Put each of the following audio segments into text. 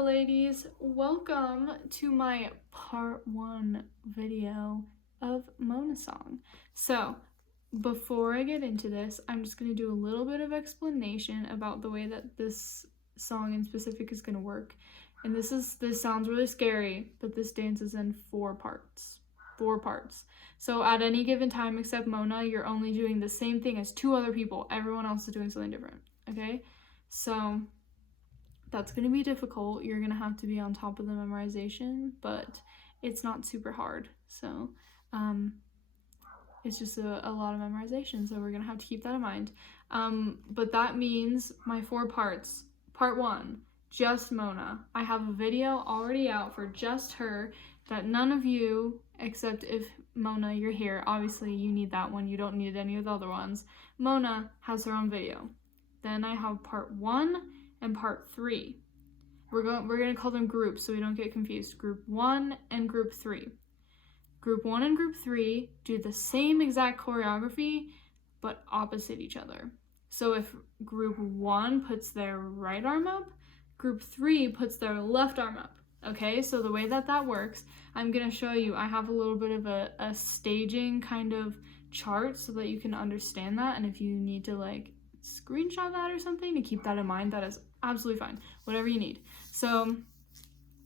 Hello ladies, welcome to my part 1 video of Mona Song. So before I get into this, I'm just going to do a little bit of explanation about the way that this song in specific is going to work. And this sounds really scary, but this dance is in 4 parts. 4 parts. So at any given time except Mona, you're only doing the same thing as 2 other people. Everyone else is doing something different, okay? So that's going to be difficult. You're going to have to be on top of the memorization, but it's not super hard. So it's just a lot of memorization, so we're going to have to keep that in mind. But that means my 4 parts. Part 1, just Mona. I have a video already out for just her that none of you, except if Mona, you're here, obviously you need that one. You don't need any of the other ones. Mona has her own video. Then I have part 1 and part 3. We're going to call them groups so we don't get confused. Group 1 and group 3. Group 1 and group 3 do the same exact choreography but opposite each other. So if group 1 puts their right arm up, group 3 puts their left arm up. Okay, so the way that works, I'm going to show you. I have a little bit of a staging kind of chart so that you can understand that, and if you need to like screenshot that or something to keep that in mind, that is absolutely fine. Whatever you need. So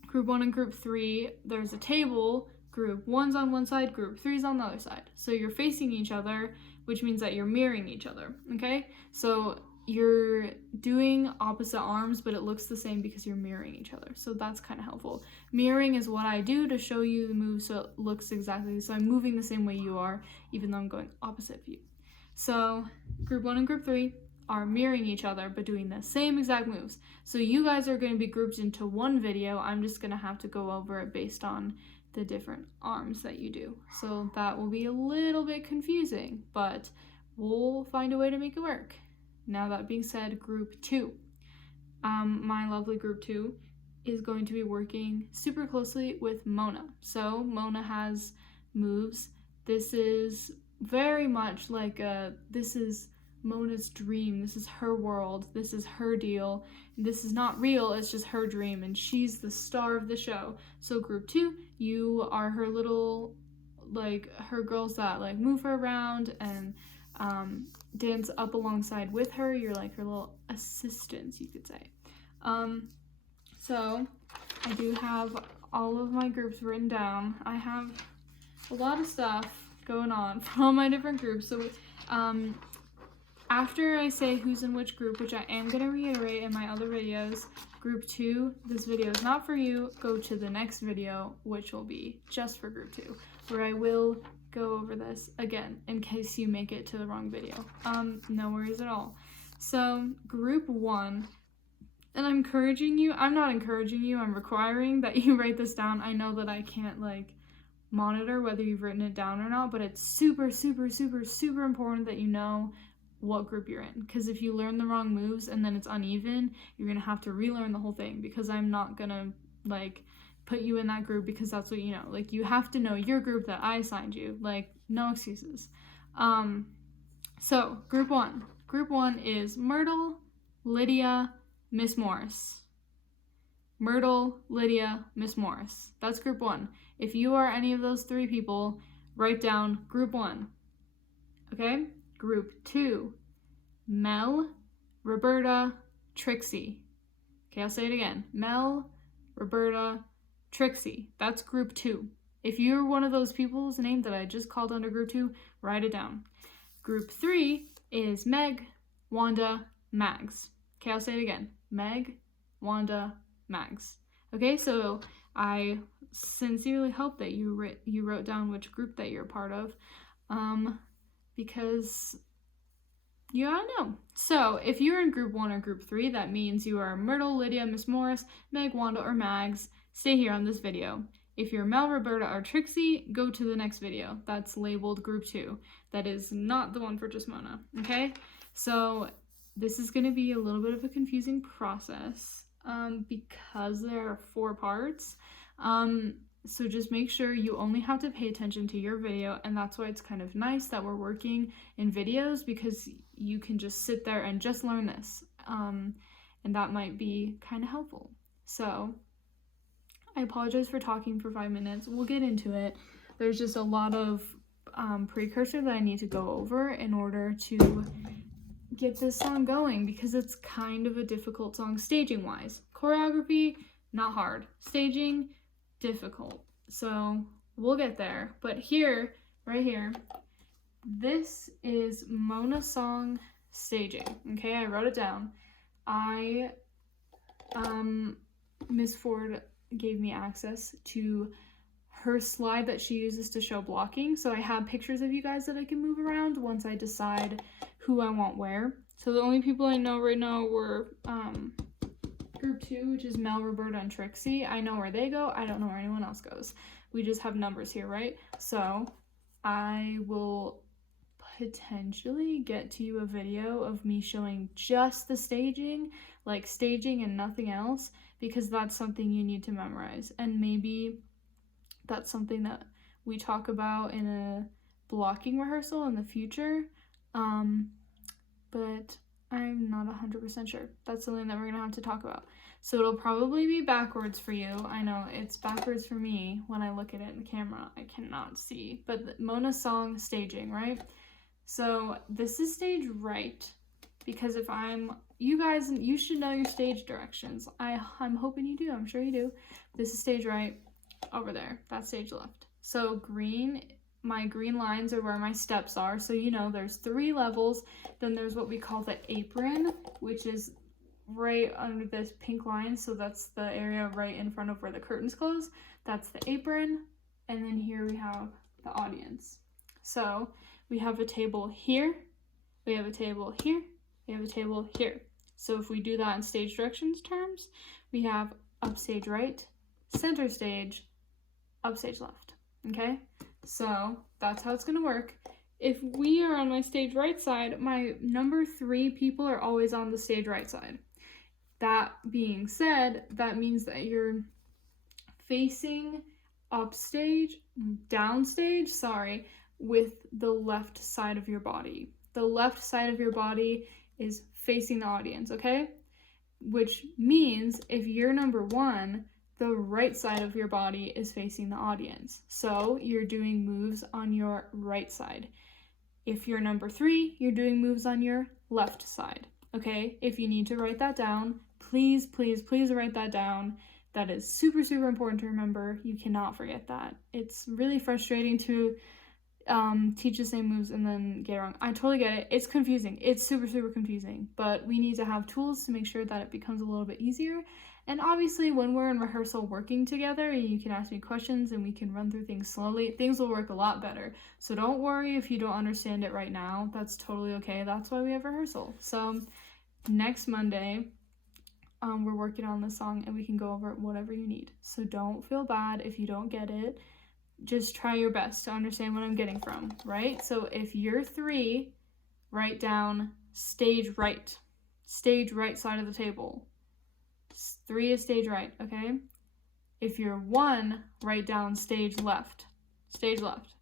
group 1 and group 3, there's a table. Group 1's on one side, group 3's on the other side. So you're facing each other, which means that you're mirroring each other, okay? So you're doing opposite arms, but it looks the same because you're mirroring each other. So that's kind of helpful. Mirroring is what I do to show you the move so it looks exactly, so I'm moving the same way you are, even though I'm going opposite of you. So group 1 and group 3 are mirroring each other but doing the same exact moves. So you guys are going to be grouped into one video. I'm just going to have to go over it based on the different arms that you do. So that will be a little bit confusing, but we'll find a way to make it work. Now that being said, group 2. My lovely group 2 is going to be working super closely with Mona. So Mona has moves. This is very much like this is Mona's dream. This is her world. This is her deal. This is not real, it's just her dream, and she's the star of the show. So group 2, you are her little, like, her girls that like move her around and dance up alongside with her. You're like her little assistants, you could say. So I do have all of my groups written down. I have a lot of stuff going on for all my different groups. So after I say who's in which group, which I am going to reiterate in my other videos, group 2, this video is not for you. Go to the next video, which will be just for group 2, where I will go over this again in case you make it to the wrong video. No worries at all. So group 1, and I'm not encouraging you, I'm requiring that you write this down. I know that I can't like monitor whether you've written it down or not, but it's super, super, super, super important that you know what group you're in, because if you learn the wrong moves and then it's uneven, you're gonna have to relearn the whole thing, because I'm not gonna like put you in that group because that's what you know. Like, you have to know your group that I assigned you. Like, no excuses. So group 1 is Myrtle, Lydia, Miss Morris. Myrtle, Lydia, Miss Morris. That's group 1. If you are any of those 3 people, write down group 1. Okay? Group 2, Mel, Roberta, Trixie. Okay, I'll say it again. Mel, Roberta, Trixie. That's group 2. If you're one of those people's name that I just called under group 2, write it down. Group 3 is Meg, Wanda, Mags. Okay, I'll say it again. Meg, Wanda, Mags. Okay, so I sincerely hope that you wrote down which group that you're a part of, because you gotta know. So if you're in group 1 or group 3, that means you are Myrtle, Lydia, Miss Morris, Meg, Wanda, or Mags. Stay here on this video. If you're Mel, Roberta, or Trixie, go to the next video. That's labeled group 2. That is not the one for just Mona, okay? So this is going to be a little bit of a confusing process because there are 4 parts. So just make sure you only have to pay attention to your video, and that's why it's kind of nice that we're working in videos, because you can just sit there and just learn this, and that might be kind of helpful. So I apologize for talking for 5 minutes. We'll get into it. There's just a lot of precursor that I need to go over in order to get this song going, because it's kind of a difficult song staging wise. Choreography, not hard. Staging, difficult. So we'll get there. But here, right here, this is Mona song staging. Okay, I wrote it down. Miss Ford gave me access to her slide that she uses to show blocking. So I have pictures of you guys that I can move around once I decide who I want where. So the only people I know right now were group 2, which is Mel, Roberta, and Trixie. I know where they go. I don't know where anyone else goes. We just have numbers here, right? So I will potentially get to you a video of me showing just the staging, like staging and nothing else, because that's something you need to memorize. And maybe that's something that we talk about in a blocking rehearsal in the future. But I'm not 100% sure. That's something that we're gonna have to talk about. So it'll probably be backwards for you. I know it's backwards for me when I look at it in the camera. I cannot see. But Mona song staging, right? So this is stage right, because if you guys, you should know your stage directions. I'm hoping you do. I'm sure you do. This is stage right over there. That's stage left. So green, my green lines are where my steps are. So you know there's 3 levels. Then there's what we call the apron, which is right under this pink line. So that's the area right in front of where the curtains close. That's the apron. And then here we have the audience. So we have a table here, we have a table here, we have a table here. So if we do that in stage directions terms, we have upstage right, center stage, upstage left, okay? So that's how it's gonna work. If we are on my stage right side, my number 3 people are always on the stage right side. That being said, that means that you're facing upstage, downstage, sorry, with the left side of your body. The left side of your body is facing the audience, okay? Which means if you're number 1, the right side of your body is facing the audience. So you're doing moves on your right side. If you're number 3, you're doing moves on your left side, okay? If you need to write that down, please, please, please write that down. That is super, super important to remember. You cannot forget that. It's really frustrating to teach the same moves and then get it wrong. I totally get it. It's confusing. It's super, super confusing. But we need to have tools to make sure that it becomes a little bit easier. And obviously, when we're in rehearsal working together, you can ask me questions and we can run through things slowly. Things will work a lot better. So don't worry if you don't understand it right now. That's totally okay. That's why we have rehearsal. So next Monday, we're working on this song and we can go over whatever you need. So don't feel bad if you don't get it. Just try your best to understand what I'm getting from, right? So if you're 3, write down stage right side of the table. 3 is stage right, okay? If you're 1, write down stage left,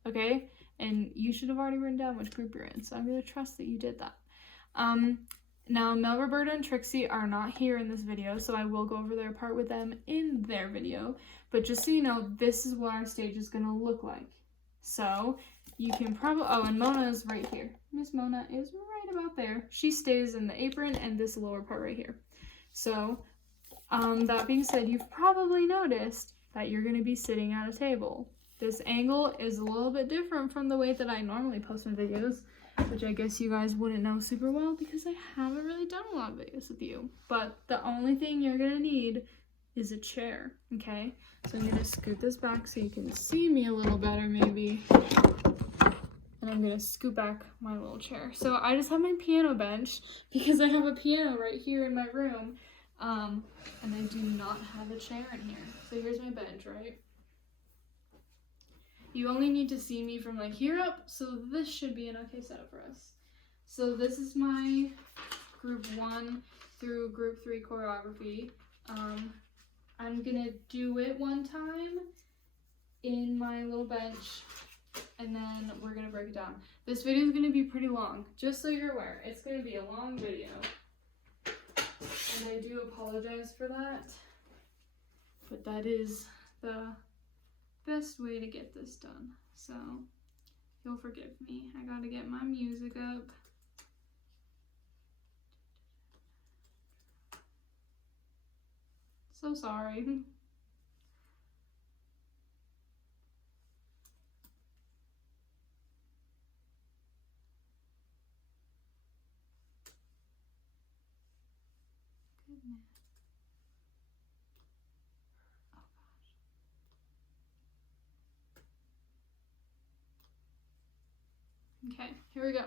okay? And you should have already written down which group you're in, so I'm gonna trust that you did that. Now, Mel, Roberta, and Trixie are not here in this video, so I will go over their part with them in their video. But just so you know, this is what our stage is going to look like. So you can probably, oh, and Mona is right here. Miss Mona is right about there. She stays in the apron and this lower part right here. So that being said, you've probably noticed that you're going to be sitting at a table. This angle is a little bit different from the way that I normally post my videos, which I guess you guys wouldn't know super well because I haven't really done a lot of videos with you. But the only thing you're gonna need is a chair, okay? So I'm gonna scoot this back so you can see me a little better maybe. And I'm gonna scoot back my little chair. So I just have my piano bench because I have a piano right here in my room. And I do not have a chair in here. So here's my bench, right? You only need to see me from like here up, so this should be an okay setup for us. So this is my group 1 through group 3 choreography. I'm gonna do it one time in my little bench, and then we're gonna break it down. This video is gonna be pretty long, just so you're aware. It's gonna be a long video, and I do apologize for that. but that is the best way to get this done. So you'll forgive me. I gotta get my music up. So sorry. Goodness. Okay, here we go.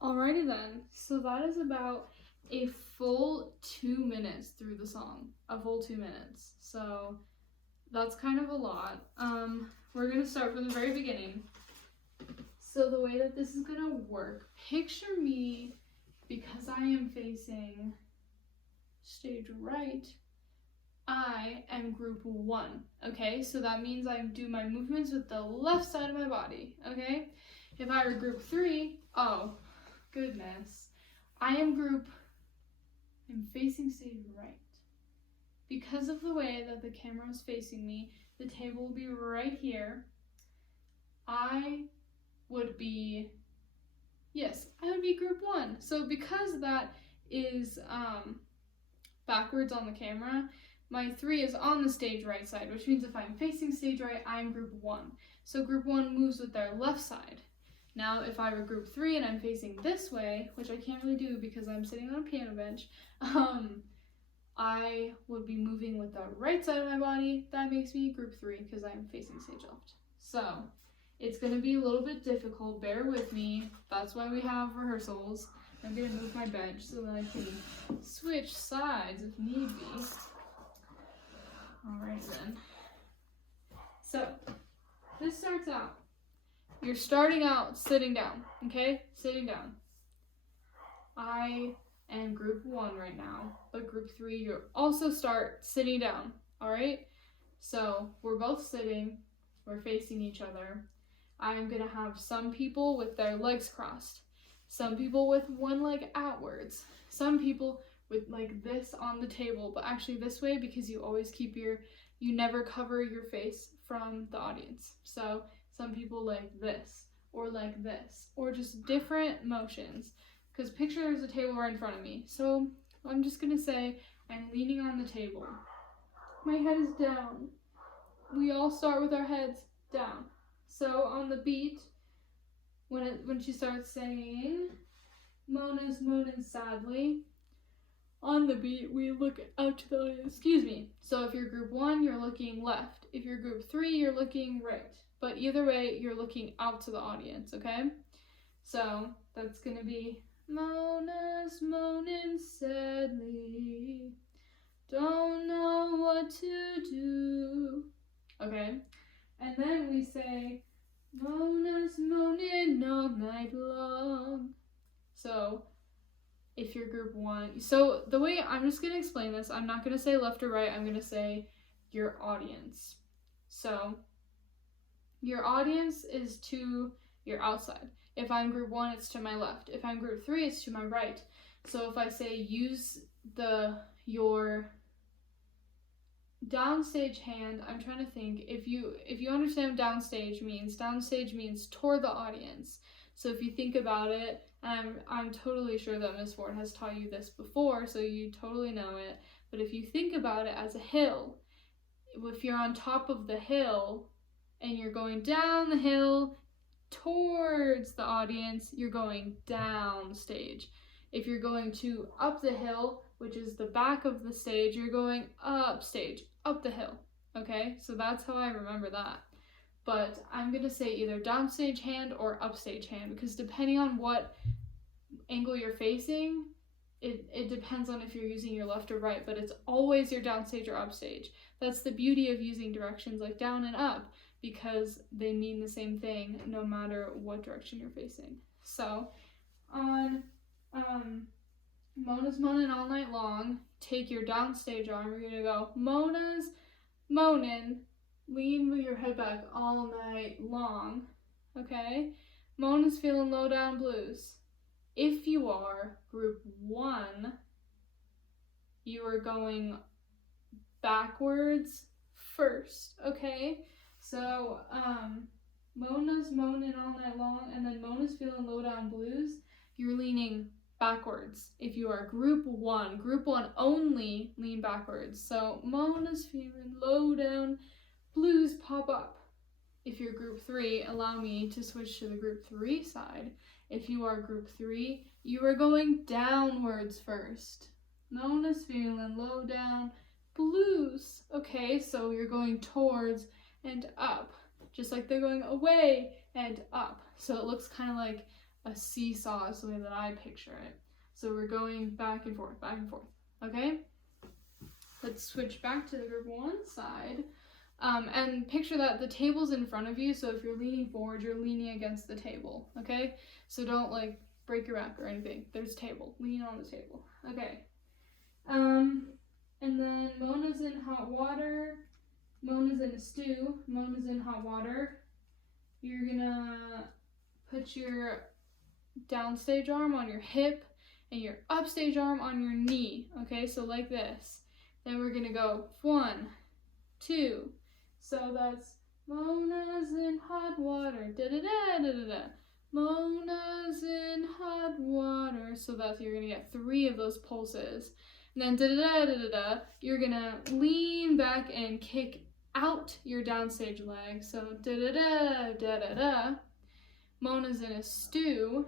Alrighty then, so that is about a full 2 minutes through the song, a full 2 minutes. So that's kind of a lot. We're gonna start from the very beginning. So the way that this is gonna work, picture me, because I am facing stage right, I am group 1, okay? So that means I do my movements with the left side of my body, okay? If I were group 3, oh, goodness. I'm facing stage right. Because of the way that the camera is facing me, the table will be right here. I would be group 1. So because that is backwards on the camera, my 3 is on the stage right side, which means if I'm facing stage right, I'm group 1. So group 1 moves with their left side. Now, if I were group 3 and I'm facing this way, which I can't really do because I'm sitting on a piano bench, I would be moving with the right side of my body. That makes me group 3 because I'm facing stage left. So, it's going to be a little bit difficult. Bear with me. That's why we have rehearsals. I'm going to move my bench so that I can switch sides if need be. Alright then. So, this starts out. You're starting out sitting down, okay? Sitting down. I am group 1 right now, but group 3, you also start sitting down, alright? So we're both sitting, we're facing each other. I'm gonna have some people with their legs crossed, some people with one leg outwards, some people with like this on the table, but actually this way because you always keep you never cover your face from the audience. So some people like this, or just different motions. Because picture there's a table right in front of me. So I'm just gonna say I'm leaning on the table. My head is down. We all start with our heads down. So on the beat, when she starts saying, Mona's moaning sadly, on the beat, we look out to the, So if you're group 1, you're looking left. If you're group 3, you're looking right. But either way, you're looking out to the audience, okay? So that's gonna be Mona's moaning sadly, don't know what to do. Okay? And then we say, Mona's moaning all night long. So if you're group 1, so the way I'm just gonna explain this, I'm not gonna say left or right, I'm gonna say your audience. So your audience is to your outside. If I'm group 1, it's to my left. If I'm group 3, it's to my right. So if I say use your downstage hand, I'm trying to think, if you understand what downstage means toward the audience. So if you think about it, I'm totally sure that Miss Ford has taught you this before, so you totally know it. But if you think about it as a hill, if you're on top of the hill and you're going down the hill towards the audience, you're going down stage. If you're going up the hill, which is the back of the stage, you're going up stage, up the hill. Okay, so that's how I remember that. But I'm gonna say either downstage hand or upstage hand, because depending on what angle you're facing, it depends on if you're using your left or right, but it's always your downstage or upstage. That's the beauty of using directions like down and up, because they mean the same thing no matter what direction you're facing. So on Mona's moaning all night long, take your downstage arm, you're gonna go Mona's moaning, lean with your head back all night long, okay? Mona's feeling low down blues. If you are group 1, you are going backwards first, okay? So, Mona's moaning all night long, and then Mona's feeling low down blues, you're leaning backwards. If you are group 1 only lean backwards. So, Mona's feeling low down blues, pop up. If you're group 3, allow me to switch to the group 3 side. If you are group 3, you are going downwards first. Mona's feeling low down blues. Okay, so you're going towards and up, just like they're going away and up. So it looks kind of like a seesaw is the way that I picture it. So we're going back and forth, okay? Let's switch back to the group 1 side. And picture that the table's in front of you, so if you're leaning forward, you're leaning against the table, okay? So don't like break your back or anything. There's a table, lean on the table, okay? And then Mona's in hot water, Mona's in a stew, Mona's in hot water. You're gonna put your downstage arm on your hip and your upstage arm on your knee, okay? So like this. Then we're gonna go 1, 2. So that's Mona's in hot water, da-da-da-da-da-da. Mona's in hot water. So that's, you're gonna get 3 of those pulses. And then da-da-da-da-da-da, you're gonna lean back and kick out your downstage leg. So da-da-da-da-da-da. Mona's in a stew,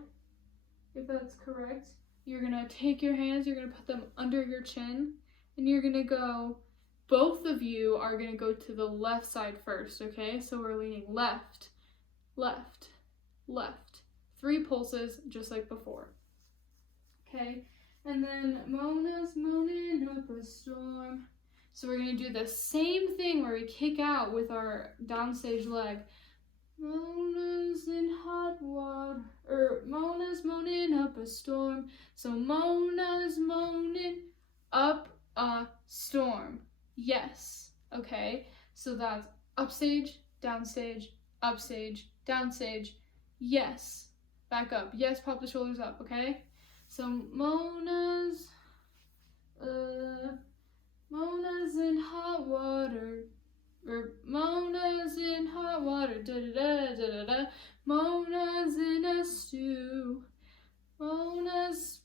if that's correct. You're gonna take your hands, you're gonna put them under your chin, and you're gonna go, both of you are gonna go to the left side first, okay? So we're leaning left, left, left. 3 pulses, just like before, okay? And then Mona's moaning up a storm. So we're gonna do the same thing where we kick out with our downstage leg. Mona's in hot water, Mona's moaning up a storm. So Mona's moaning up a storm. Yes, okay? So that's upstage, downstage, upstage, downstage. Yes. Back up. Yes, pop the shoulders up, okay? So Mona's in hot water, Mona's in hot water, da-da-da-da-da-da. Mona's in a stew, Mona's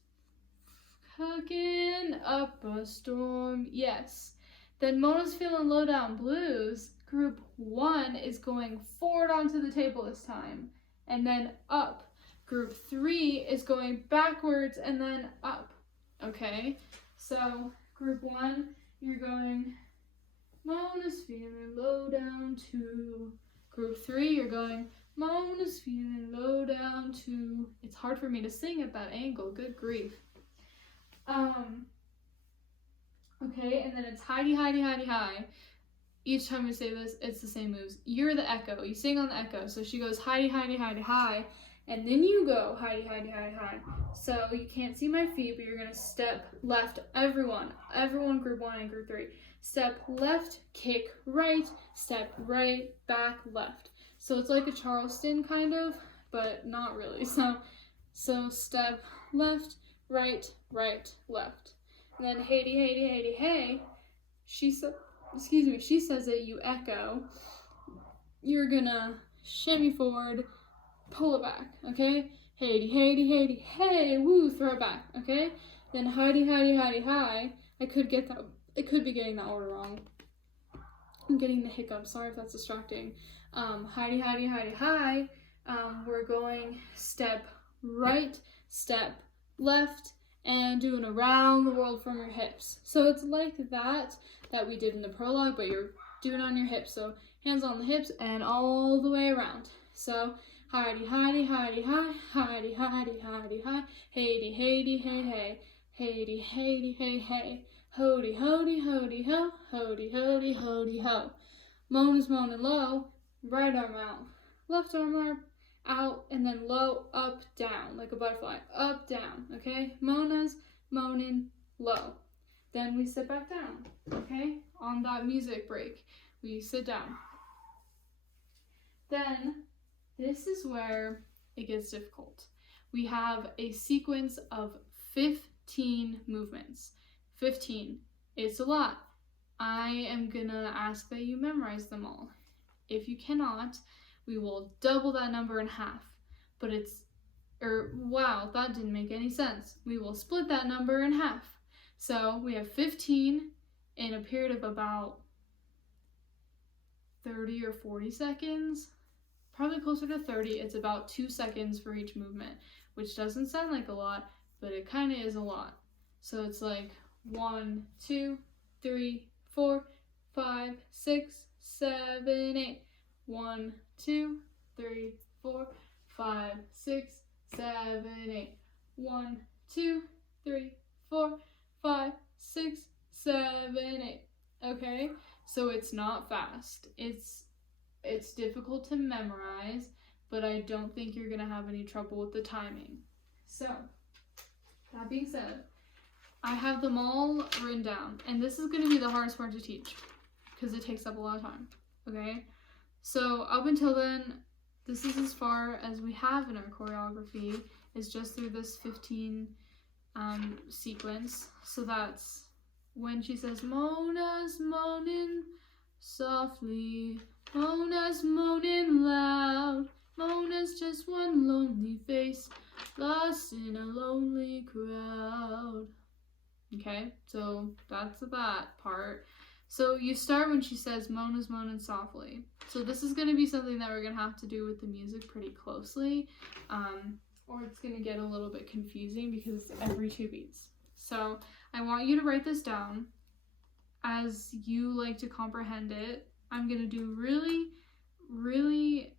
cooking up a storm. Yes. Then Mona's feeling low down blues. Group 1 is going forward onto the table this time, and then up. Group 3 is going backwards and then up, okay? So group 1, you're going, Mona's feeling low down too. Group 3, you're going, Mona's feeling low down to, it's hard for me to sing at that angle, good grief. Okay, and then it's Heidi, Heidi, Heidi, hi. Each time we say this, it's the same moves. You're the echo, you sing on the echo. So she goes Heidi, Heidi, Heidi, hi, and then you go Heidi, Heidi, Heidi, hi. So you can't see my feet, but you're gonna step left, everyone, group 1 and group 3. Step left, kick right, step right, back, left. So it's like a Charleston kind of, but not really. So step left, right, right, left. And then Heidi, Heidi, Heidi, hey, she says it, you echo. You're gonna shimmy forward, pull it back, okay? Heidi, Heidi, Heidi, hey, woo, throw it back, okay? Then Heidi, Heidi, Heidi, hi. I could be getting that order wrong. I'm getting the hiccup, sorry if that's distracting. Heidi, Heidi, Heidi, hi. We're going step right, step left, and doing around the world from your hips. So it's like that we did in the prologue, but you're doing on your hips. So hands on the hips and all the way around. So Heidi, Heidi, Heidi, hi, Heidi, Heidi, Heidi, hi, Heidi, Heidi, hey, hey, Heidi, Heidi, hey, hey, Hody, Hody, Hody, ho, Hody, Hody, Hody, ho. Mona's moaning low, right arm out, left arm out, and then low, up, down, like a butterfly, up, down, okay? Mona's moaning low. Then we sit back down, okay? On that music break, we sit down. Then, this is where it gets difficult. We have a sequence of 15 movements. 15. It's a lot. I am gonna ask that you memorize them all. If you cannot, we will double that number in half. But wow, that didn't make any sense. We will split that number in half. So we have 15 in a period of about 30 or 40 seconds. Probably closer to 30. It's about 2 seconds for each movement, which doesn't sound like a lot, but it kind of is a lot. So it's like 1, 2, 3, 4, 5, 6, 7, 8. 1, 2, 3, 4, 5, 6, 7, 8. 1, 2, 3, 4, 5, 6, 7, 8. Okay, so it's not fast. It's difficult to memorize, but I don't think you're gonna have any trouble with the timing. So, that being said, I have them all written down, and this is gonna be the hardest part to teach because it takes up a lot of time, okay? So up until then, this is as far as we have in our choreography, is just through this 15 sequence. So that's when she says, Mona's moaning softly, Mona's moaning loud, Mona's just one lonely face, lost in a lonely crowd. Okay, so that's that part. So you start when she says Mona's moaning softly. So this is going to be something that we're going to have to do with the music pretty closely, or it's going to get a little bit confusing because it's every 2 beats. So I want you to write this down as you like to comprehend it. I'm going to do really, really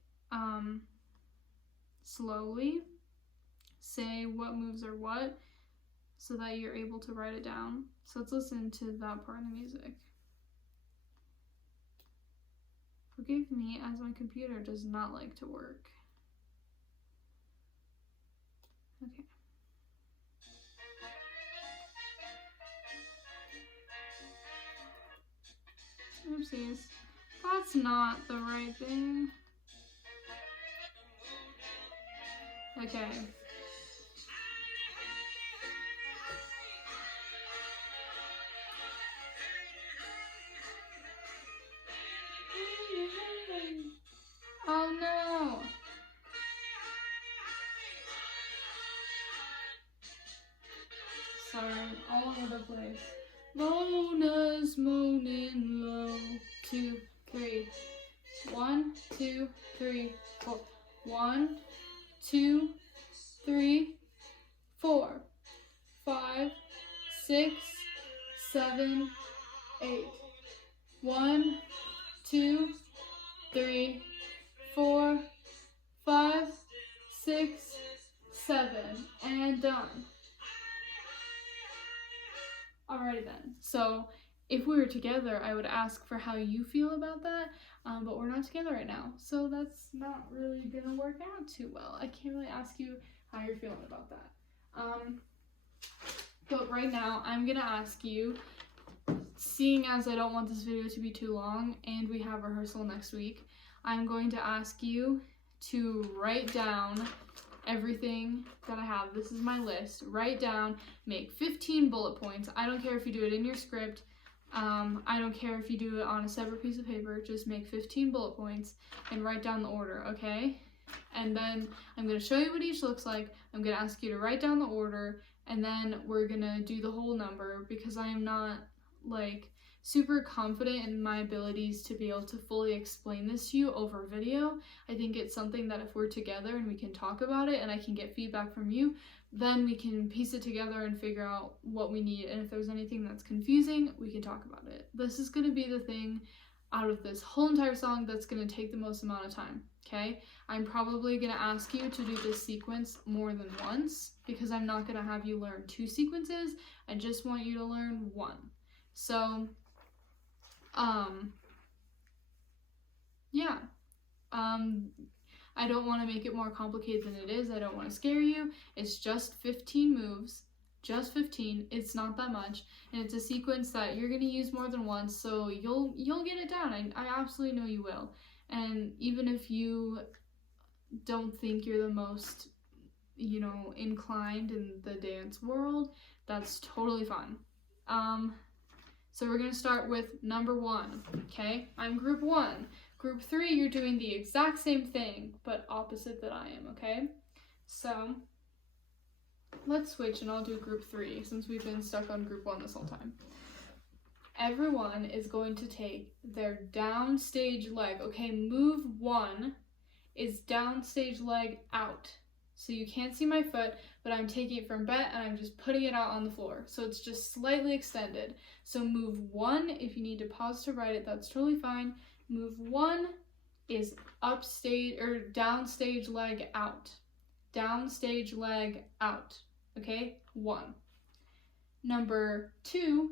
slowly, say what moves are what, so that you're able to write it down. So let's listen to that part of the music. Forgive me, as my computer does not like to work. Okay. Oopsies. That's not the right thing. Okay. Oh no! Sorry, all over the place. Mona's moaning low. 2, 3. 1, 2, 3, 4. 1, 2, 3, 4, 5, 6, 7, 8. 1, 2, 3, 4, 5, 6, 7, and done. Alrighty then. So if we were together, I would ask for how you feel about that, but we're not together right now, so that's not really gonna work out too well. I can't really ask you how you're feeling about that. But right now, I'm gonna ask you, seeing as I don't want this video to be too long and we have rehearsal next week, I'm going to ask you to write down everything that I have. This is my list. Write down, make 15 bullet points. I don't care if you do it in your script. I don't care if you do it on a separate piece of paper. Just make 15 bullet points and write down the order, okay? And then I'm going to show you what each looks like. I'm going to ask you to write down the order, and then we're going to do the whole number because I am not like super confident in my abilities to be able to fully explain this to you over video. I think it's something that if we're together and we can talk about it and I can get feedback from you, then we can piece it together and figure out what we need. And if there's anything that's confusing, we can talk about it. This is going to be the thing out of this whole entire song that's going to take the most amount of time, okay? I'm probably going to ask you to do this sequence more than once because I'm not going to have you learn 2 sequences. I just want you to learn 1. So, yeah. I don't want to make it more complicated than it is. I don't want to scare you. It's just 15 moves. Just 15. It's not that much. And it's a sequence that you're going to use more than once, so you'll get it down. I absolutely know you will. And even if you don't think you're the most, inclined in the dance world, that's totally fine. So we're going to start with number 1, okay? I'm group 1. Group 3, you're doing the exact same thing, but opposite that I am, okay? So let's switch and I'll do group 3 since we've been stuck on group 1 this whole time. Everyone is going to take their downstage leg, okay? Move 1 is downstage leg out. So you can't see my foot, but I'm taking it from Bet and I'm just putting it out on the floor. So it's just slightly extended. So move 1, if you need to pause to write it, that's totally fine. Move 1 is upstage or downstage leg out. Downstage leg out. Okay? 1. Number 2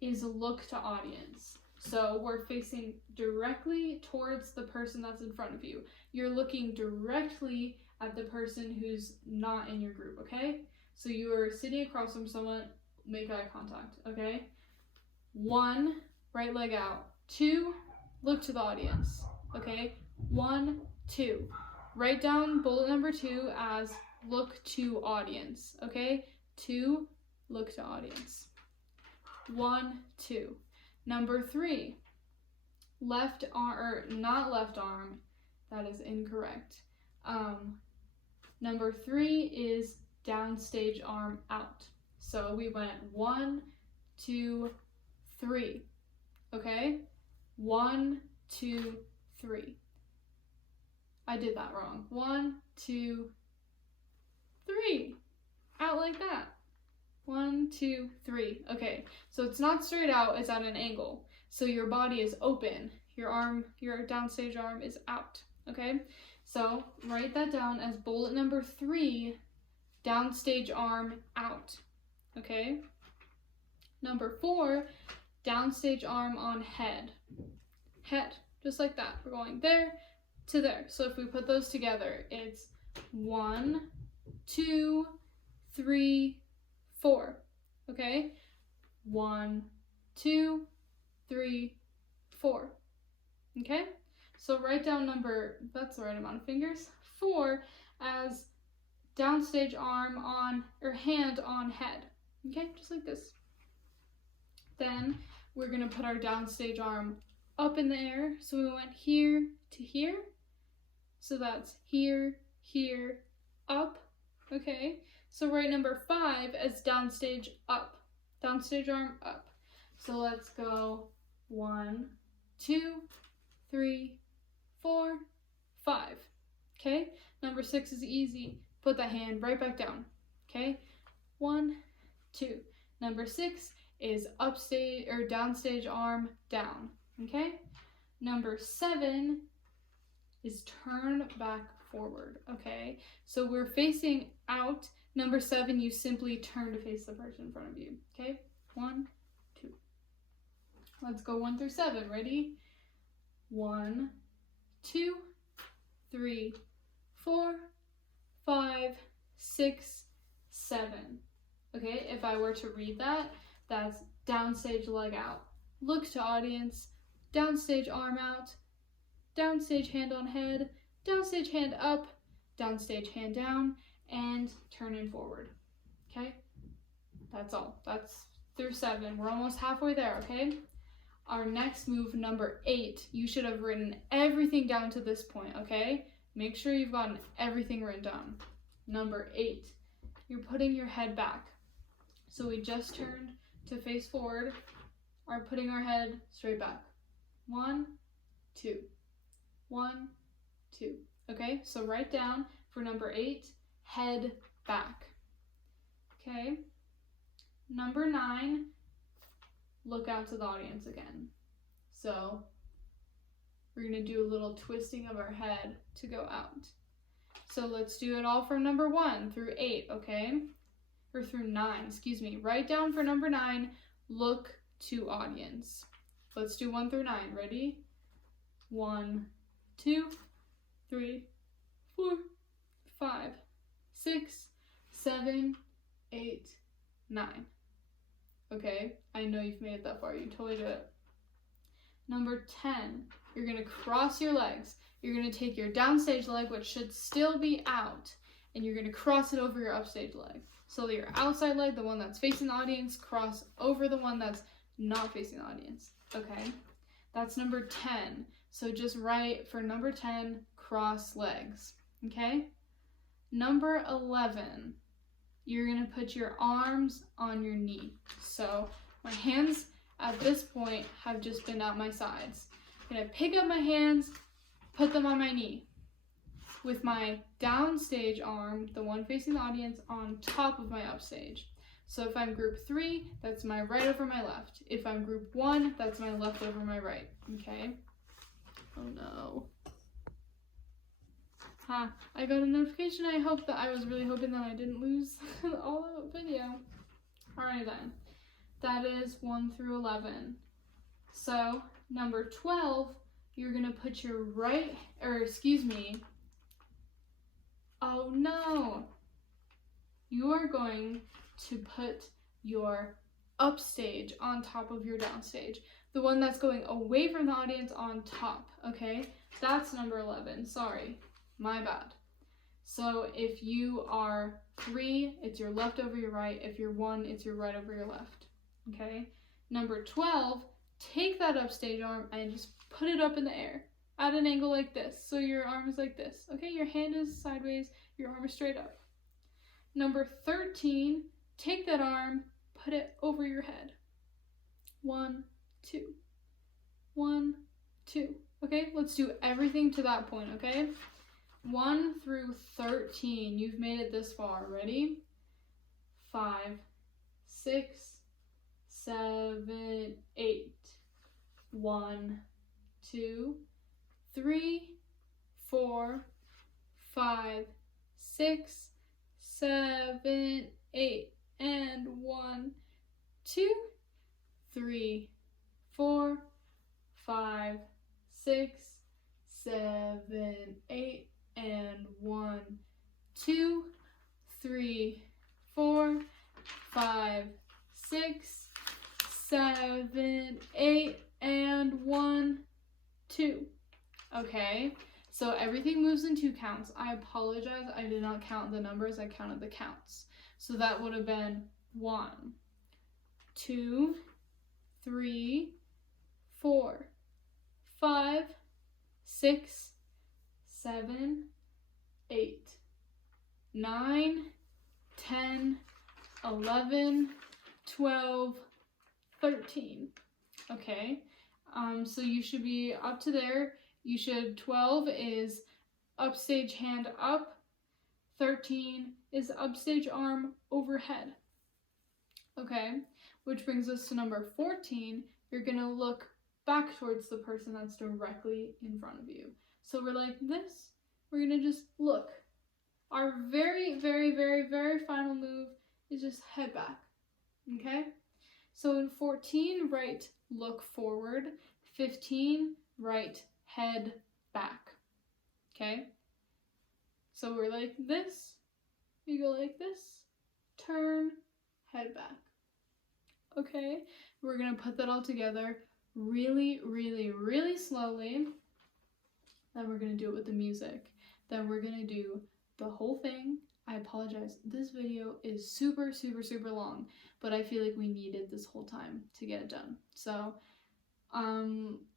is look to audience. So we're facing directly towards the person that's in front of you. You're looking directly at the person who's not in your group, okay? So you are sitting across from someone, make eye contact, okay? 1, right leg out. 2, look to the audience, okay? 1, 2. Write down bullet number 2 as look to audience, okay? 2, look to audience. 1, 2. Number 3, left arm, or not left arm, that is incorrect. Number 3 is downstage arm out. So we went 1, 2, 3, okay? 1, 2, 3. I did that wrong. 1, 2, 3. Out like that. 1, 2, 3. Okay, so it's not straight out, it's at an angle. So your body is open. Your downstage arm is out, okay? So write that down as bullet number 3, downstage arm out, okay? Number 4, downstage arm on head. Head, just like that. We're going there to there. So if we put those together, it's 1, 2, 3, 4, okay? 1, 2, 3, 4, okay? So write down that's the right amount of fingers, 4 as downstage arm on, or hand on head, okay? Just like this. Then we're gonna put our downstage arm up in the air. So we went here to here. So that's here, here, up, okay? So write number 5 as downstage up, downstage arm up. So let's go 1, 2, 3, 4, 5, okay? Number 6 is easy. Put the hand right back down, okay? 1, 2. Number 6 is upstage or downstage arm down, okay? Number 7 is turn back forward, okay? So we're facing out. Number 7, you simply turn to face the person in front of you, okay? 1, 2. Let's go 1 through 7. Ready? 1, 2, 3, 4, 5, 6, 7. Okay, if I were to read that, that's downstage leg out. Look to audience, downstage arm out, downstage hand on head, downstage hand up, downstage hand down, and turn in forward. Okay? That's all. That's through 7. We're almost halfway there, okay? Our next move, number 8, you should have written everything down to this point, okay? Make sure you've gotten everything written down. Number 8, you're putting your head back. So we just turned to face forward, are putting our head straight back. 1, 2. 1, 2. Okay, so write down for number 8, head back. Okay, number 9, look out to the audience again. So we're going to do a little twisting of our head to go out. So let's do it all from number 1 through 8, okay? Or through 9, excuse me. Write down for number 9, look to audience. Let's do 1 through 9. Ready? 1, 2, 3, 4, 5, 6, 7, 8, 9. Okay, I know you've made it that far. You totally did it. Number 10, you're going to cross your legs. You're going to take your downstage leg, which should still be out, and you're going to cross it over your upstage leg. So your outside leg, the one that's facing the audience, cross over the one that's not facing the audience. Okay, that's number 10. So just write for number 10, cross legs. Okay, number 11, you're going to put your arms on your knee. So my hands at this point have just been at my sides. I'm going to pick up my hands, put them on my knee, with my downstage arm, the one facing the audience, on top of my upstage. So if I'm group 3, that's my right over my left. If I'm group 1, that's my left over my right. Okay? Oh no. I got a notification. I was really hoping that I didn't lose all the video. Alright then. That is 1 through 11. So number 12, you're gonna put your oh no. You are going to put your upstage on top of your downstage. The one that's going away from the audience on top, okay? That's number 11, sorry, my bad. So if you are 3, it's your left over your right. If you're 1, it's your right over your left, okay? Number 12, take that upstage arm and just put it up in the air at an angle like this. So your arm is like this, okay? Your hand is sideways, your arm is straight up. Number 13, take that arm, put it over your head. 1, 2. 1, 2. Okay, let's do everything to that point, okay? 1 through 13. You've made it this far. Ready? 5, 6, 7, 8. 1, 2, 3, 4, 5, 6, 7, 8. And 1, 2, 3, 4, 5, 6, 7, 8. And 1, 2, 3, 4, 5, 6, 7, 8, and 1, 2. Okay, so everything moves in 2 counts. I apologize, I did not count the numbers, I counted the counts. So that would have been 1, 2, 3, 4, 5, 6, 7, 8, 9, 10, 11, 12, 13. Okay, so you should be up to there. 12 is upstage hand up, 13 is upstage arm overhead. Okay, which brings us to number 14. You're gonna look back towards the person that's directly in front of you. So we're like this. We're gonna just look. Our very, very, very, very final move is just head back, okay? So in 14, right, look forward. 15, right, head back, okay? So we're like this, we go like this, turn, head back, okay? We're gonna put that all together really, really, really slowly. Then we're gonna do it with the music. Then we're gonna do the whole thing. I apologize, this video is super, super, super long, but I feel like we needed this whole time to get it done. So,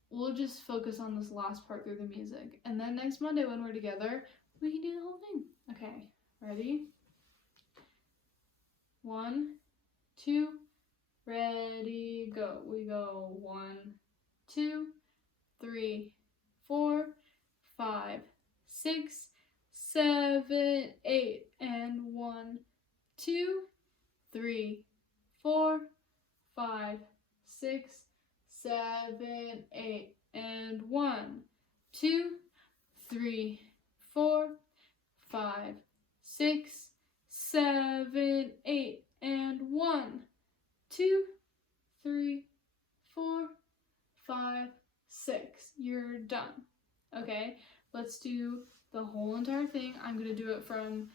we'll just focus on this last part through the music. And then next Monday when we're together, we can do the whole thing. Okay, ready? 1, 2, ready, go. We go 1, 2, 3, 4, 5, 6, 7, 8, and 1, 2, 3, 4, 5, 6, 7, 8, and 1, 2, 3, 4, 5, 6, 7, 8, and 1, 2, 3, 4, 5, 6. You're done. Okay, let's do the whole entire thing. I'm gonna do it from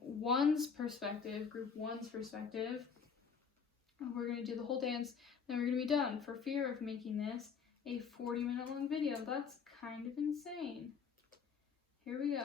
one's perspective, group one's perspective. We're gonna do the whole dance, then we're gonna be done, for fear of making this a 40-minute long video. That's kind of insane. Here we go.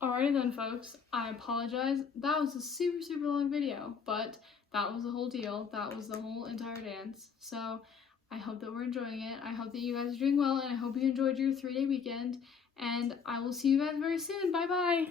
Alrighty then, folks, I apologize. That was a super, super long video, but that was the whole deal. That was the whole entire dance. So I hope that we're enjoying it. I hope that you guys are doing well, and I hope you enjoyed your 3-day weekend. And I will see you guys very soon. Bye-bye!